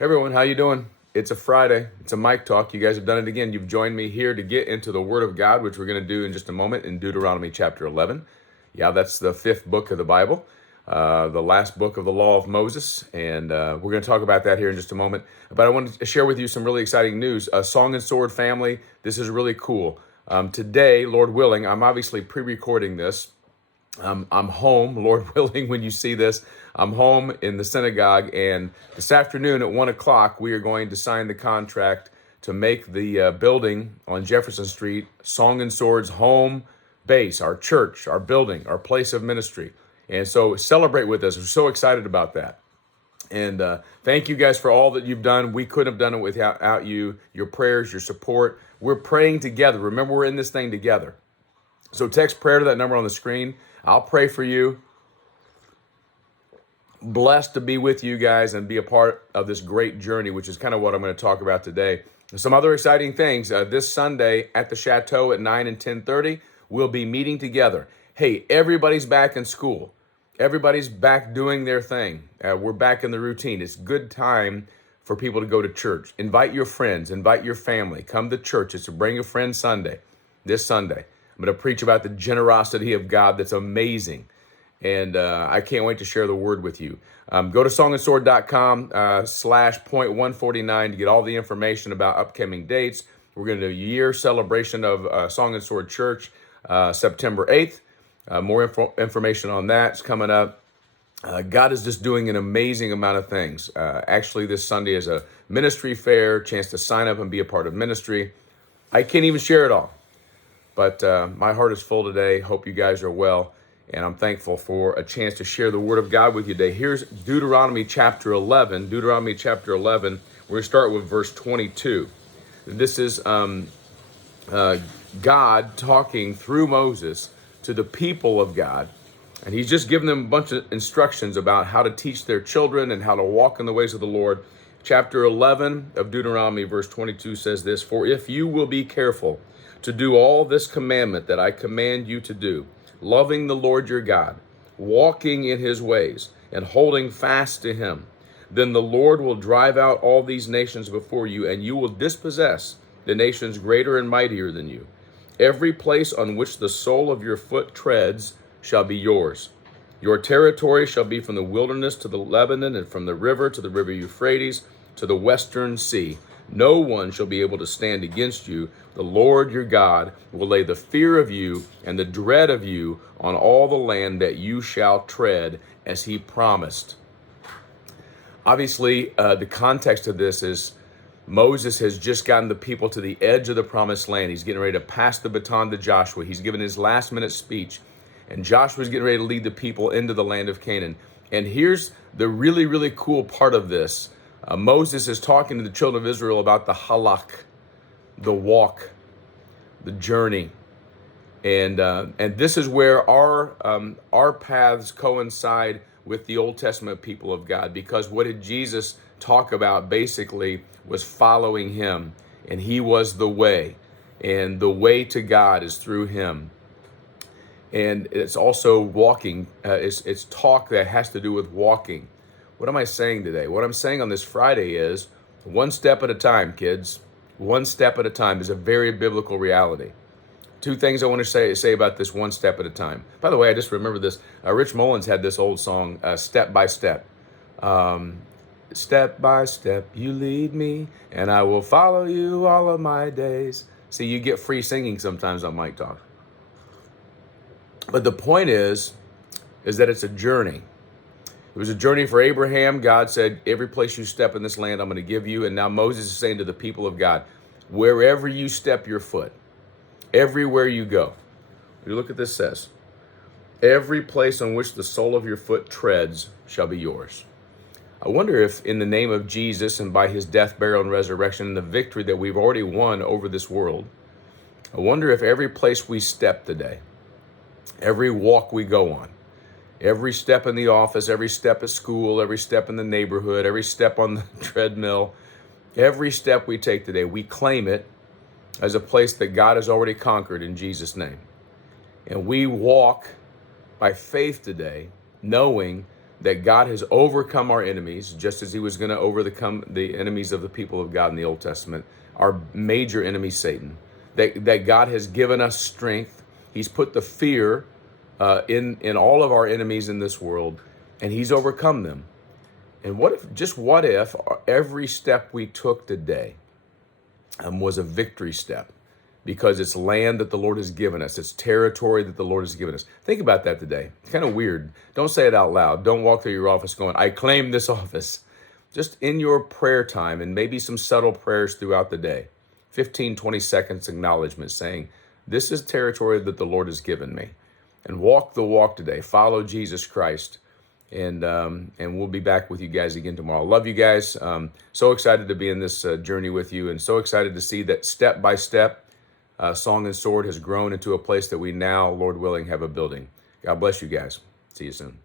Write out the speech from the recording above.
Hey everyone, how you doing? It's a Friday. It's a mic talk. You guys have done it again. You've joined me here to get into the Word of God, which we're going to do in just a moment in Deuteronomy chapter 11. Yeah, that's the fifth book of the Bible, the last book of the Law of Moses, and we're going to talk about that here in just a moment. But I wanted to share with you some really exciting news. Song and Sword family, this is really cool. Today, Lord willing, I'm obviously pre-recording this. I'm home, Lord willing, when you see this. I'm home in the synagogue, and this afternoon at 1 o'clock, we are going to sign the contract to make the building on Jefferson Street Song and Sword's home base, our church, our building, our place of ministry. And so celebrate with us. We're so excited about that. And thank you guys for all that you've done. We couldn't have done it without you, your prayers, your support. We're praying together. Remember, we're in this thing together. So text prayer to that number on the screen. I'll pray for you. Blessed to be with you guys and be a part of this great journey, which is kind of what I'm going to talk about today. Some other exciting things. This Sunday at the Chateau at 9 and 10:30, we'll be meeting together. Hey, everybody's back in school. Everybody's back doing their thing. We're back in the routine. It's a good time for people to go to church. Invite your friends. Invite your family. Come to church. It's a Bring a Friend Sunday, this Sunday. I'm going to preach about the generosity of God that's amazing. And I can't wait to share the word with you. Go to songandsword.com /.149 to get all the information about upcoming dates. We're going to do a year celebration of Song and Sword Church, September 8th. More information on that is coming up. God is just doing an amazing amount of things. Actually, this Sunday is a ministry fair, chance to sign up and be a part of ministry. I can't even share it all. But my heart is full today. Hope you guys are well. And I'm thankful for a chance to share the Word of God with you today. Here's Deuteronomy chapter 11. Deuteronomy chapter 11. We're going to start with verse 22. This is God talking through Moses to the people of God. And he's just given them a bunch of instructions about how to teach their children and how to walk in the ways of the Lord. Chapter 11 of Deuteronomy, verse 22 says this, "For if you will be careful to do all this commandment that I command you to do, loving the Lord your God, walking in his ways, and holding fast to him, then the Lord will drive out all these nations before you, and you will dispossess the nations greater and mightier than you. Every place on which the sole of your foot treads shall be yours. Your territory shall be from the wilderness to the Lebanon, and from the river to the river Euphrates to the western sea. No one shall be able to stand against you. The Lord your God will lay the fear of you and the dread of you on all the land that you shall tread, as he promised." Obviously, the context of this is Moses has just gotten the people to the edge of the promised land. He's getting ready to pass the baton to Joshua. He's given his last minute speech, and Joshua's getting ready to lead the people into the land of Canaan. And here's the really, really cool part of this. Moses is talking to the children of Israel about the halak, the walk, the journey. And this is where our paths coincide with the Old Testament people of God, because what did Jesus talk about basically was following him, and he was the way, and the way to God is through him. And it's also walking. It's talk that has to do with walking. What am I saying today? What I'm saying on this Friday is one step at a time, kids. One step at a time is a very biblical reality. Two things I want to say about this one step at a time. By the way, I just remember this. Rich Mullins had this old song, Step by Step. Step by step you lead me, and I will follow you all of my days. See, you get free singing sometimes on Mic Talk. But the point is that it's a journey. It was a journey for Abraham. God said, every place you step in this land, I'm going to give you. And now Moses is saying to the people of God, wherever you step your foot, everywhere you go. You look at this says, every place on which the sole of your foot treads shall be yours. I wonder if in the name of Jesus and by his death, burial, and resurrection, and the victory that we've already won over this world, I wonder if every place we step today, every walk we go on, every step in the office, every step at school, every step in the neighborhood, every step on the treadmill, every step we take today, we claim it as a place that God has already conquered in Jesus' name. And we walk by faith today, knowing that God has overcome our enemies, just as he was going to overcome the enemies of the people of God in the Old Testament, our major enemy, Satan. That God has given us strength. He's put the fear in all of our enemies in this world, and he's overcome them. And what if every step we took today was a victory step? Because it's land that the Lord has given us. It's territory that the Lord has given us. Think about that today. It's kind of weird. Don't say it out loud. Don't walk through your office going, I claim this office. Just in your prayer time, and maybe some subtle prayers throughout the day, 15, 20 seconds acknowledgement saying, this is territory that the Lord has given me. And walk the walk today. Follow Jesus Christ. And we'll be back with you guys again tomorrow. Love you guys. So excited to be in this journey with you, and so excited to see that step by step, Song and Sword has grown into a place that we now, Lord willing, have a building. God bless you guys. See you soon.